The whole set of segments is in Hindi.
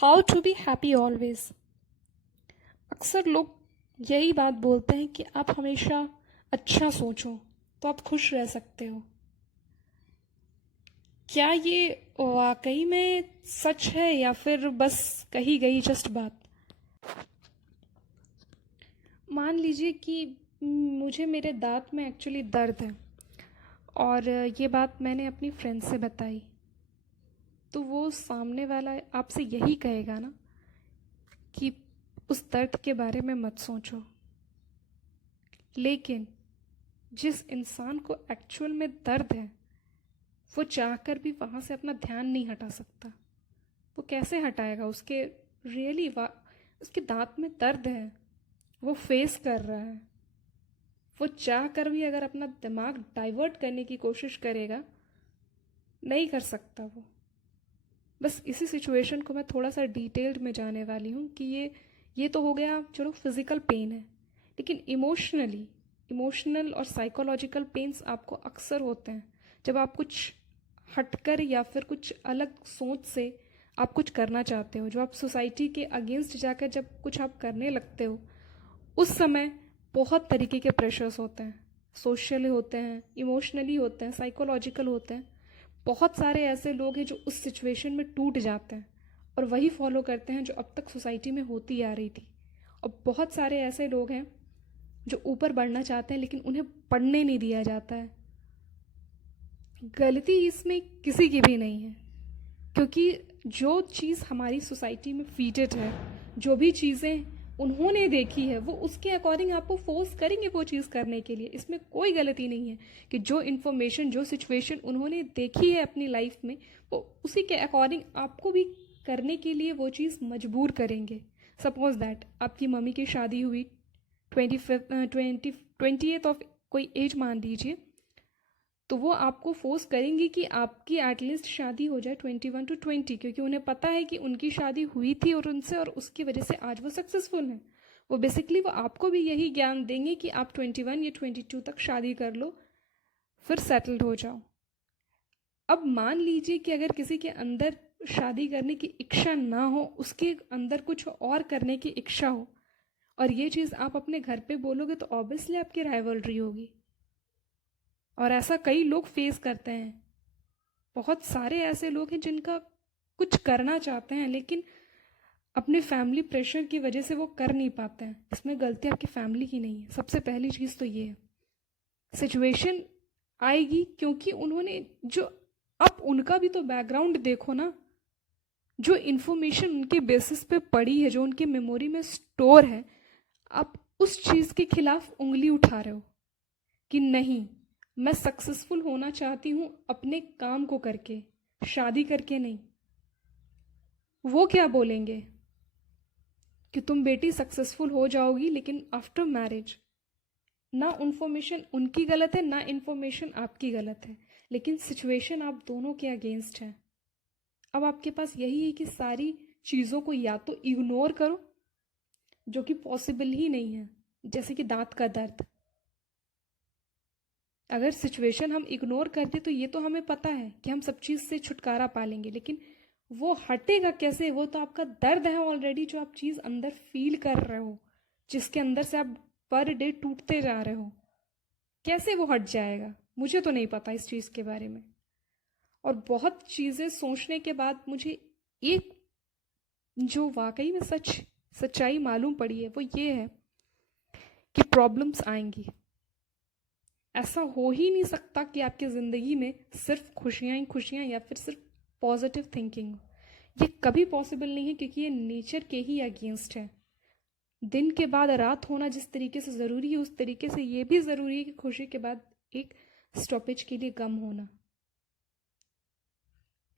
How to be happy always. अक्सर लोग यही बात बोलते हैं कि आप हमेशा अच्छा सोचो तो आप खुश रह सकते हो। क्या ये वाकई में सच है या फिर बस कही गई जस्ट बात। मान लीजिए कि मुझे मेरे दांत में एक्चुअली दर्द है और ये बात मैंने अपनी फ्रेंड से बताई, तो वो सामने वाला आपसे यही कहेगा ना कि उस दर्द के बारे में मत सोचो। लेकिन जिस इंसान को एक्चुअल में दर्द है वो चाहकर भी वहाँ से अपना ध्यान नहीं हटा सकता। वो कैसे हटाएगा? उसके रियली उसके दांत में दर्द है, वो फेस कर रहा है। वो चाह कर भी अगर अपना दिमाग डाइवर्ट करने की कोशिश करेगा, नहीं कर सकता वो। बस इसी सिचुएशन को मैं थोड़ा सा डिटेल्ड में जाने वाली हूँ कि ये तो हो गया, चलो फिज़िकल पेन है, लेकिन इमोशनल और साइकोलॉजिकल पेन्स आपको अक्सर होते हैं जब आप कुछ हटकर या फिर कुछ अलग सोच से आप कुछ करना चाहते हो, जो आप सोसाइटी के अगेंस्ट जाकर जब कुछ आप करने लगते हो, उस समय बहुत तरीके के प्रेशर्स होते हैं। सोशली होते हैं, इमोशनली होते हैं, साइकोलॉजिकल होते हैं। बहुत सारे ऐसे लोग हैं जो उस सिचुएशन में टूट जाते हैं और वही फॉलो करते हैं जो अब तक सोसाइटी में होती आ रही थी। और बहुत सारे ऐसे लोग हैं जो ऊपर बढ़ना चाहते हैं लेकिन उन्हें पढ़ने नहीं दिया जाता है। गलती इसमें किसी की भी नहीं है, क्योंकि जो चीज़ हमारी सोसाइटी में फीडेड है, जो भी चीज़ें उन्होंने देखी है, वो उसके अकॉर्डिंग आपको फोर्स करेंगे वो चीज़ करने के लिए। इसमें कोई गलती नहीं है कि जो इन्फॉर्मेशन, जो सिचुएशन उन्होंने देखी है अपनी लाइफ में, वो उसी के अकॉर्डिंग आपको भी करने के लिए वो चीज़ मजबूर करेंगे। सपोज दैट आपकी मम्मी की शादी हुई 20th ऑफ कोई एज मान लीजिए, तो वो आपको फोर्स करेंगी कि आपकी एटलीस्ट शादी हो जाए 21 to 20, क्योंकि उन्हें पता है कि उनकी शादी हुई थी और उनसे, और उसकी वजह से आज वो सक्सेसफुल हैं। वो बेसिकली वो आपको भी यही ज्ञान देंगे कि आप 21 या 22 तक शादी कर लो, फिर सेटल्ड हो जाओ। अब मान लीजिए कि अगर किसी के अंदर शादी करने की इच्छा ना हो, उसके अंदर कुछ और करने की इच्छा हो, और ये चीज़ आप अपने घर पे बोलोगे, तो ऑब्वियसली आपकी राइवलरी होगी। और ऐसा कई लोग फेस करते हैं। बहुत सारे ऐसे लोग हैं जिनका कुछ करना चाहते हैं लेकिन अपने फैमिली प्रेशर की वजह से वो कर नहीं पाते हैं। इसमें गलती आपकी फैमिली की नहीं है। सबसे पहली चीज़ तो ये है, सिचुएशन आएगी क्योंकि उन्होंने जो, आप उनका भी तो बैकग्राउंड देखो ना। जो इन्फॉर्मेशन उनके बेसिस पे पड़ी है, जो उनके मेमोरी में स्टोर है, आप उस चीज़ के खिलाफ उंगली उठा रहे हो कि नहीं, मैं सक्सेसफुल होना चाहती हूँ अपने काम को करके, शादी करके नहीं। वो क्या बोलेंगे कि तुम बेटी सक्सेसफुल हो जाओगी लेकिन आफ्टर मैरिज। ना इन्फॉर्मेशन उनकी गलत है, ना इन्फॉर्मेशन आपकी गलत है, लेकिन सिचुएशन आप दोनों के अगेंस्ट है। अब आपके पास यही है कि सारी चीज़ों को या तो इग्नोर करो, जो कि पॉसिबल ही नहीं है, जैसे कि दांत का दर्द। अगर सिचुएशन हम इग्नोर कर दे तो ये तो हमें पता है कि हम सब चीज़ से छुटकारा पा लेंगे, लेकिन वो हटेगा कैसे? वो तो आपका दर्द है ऑलरेडी, जो आप चीज़ अंदर फील कर रहे हो, जिसके अंदर से आप पर डे टूटते जा रहे हो। कैसे वो हट जाएगा? मुझे तो नहीं पता इस चीज़ के बारे में। और बहुत चीज़ें सोचने के बाद मुझे एक जो वाकई में सच्चाई मालूम पड़ी है, वो ये है कि प्रॉब्लम्स आएंगी। ऐसा हो ही नहीं सकता कि आपकी ज़िंदगी में सिर्फ खुशियाँ ही खुशियाँ या फिर सिर्फ पॉजिटिव थिंकिंग। ये कभी पॉसिबल नहीं है, क्योंकि ये नेचर के ही अगेंस्ट है। दिन के बाद रात होना जिस तरीके से ज़रूरी है, उस तरीके से ये भी ज़रूरी है कि खुशी के बाद एक स्टॉपेज के लिए गम होना।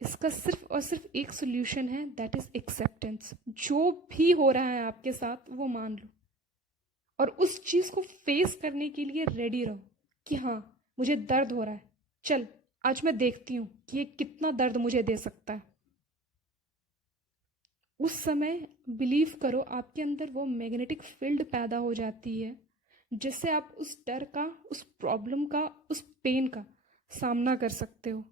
इसका सिर्फ और सिर्फ एक सोल्यूशन है, दैट इज़ एक्सेप्टेंस। जो भी हो रहा है आपके साथ वो मान लो, और उस चीज़ को फेस करने के लिए रेडी रहो कि हाँ, मुझे दर्द हो रहा है, चल आज मैं देखती हूँ कि ये कितना दर्द मुझे दे सकता है। उस समय बिलीव करो आपके अंदर वो मैग्नेटिक फील्ड पैदा हो जाती है, जिससे आप उस डर का, उस प्रॉब्लम का, उस पेन का सामना कर सकते हो।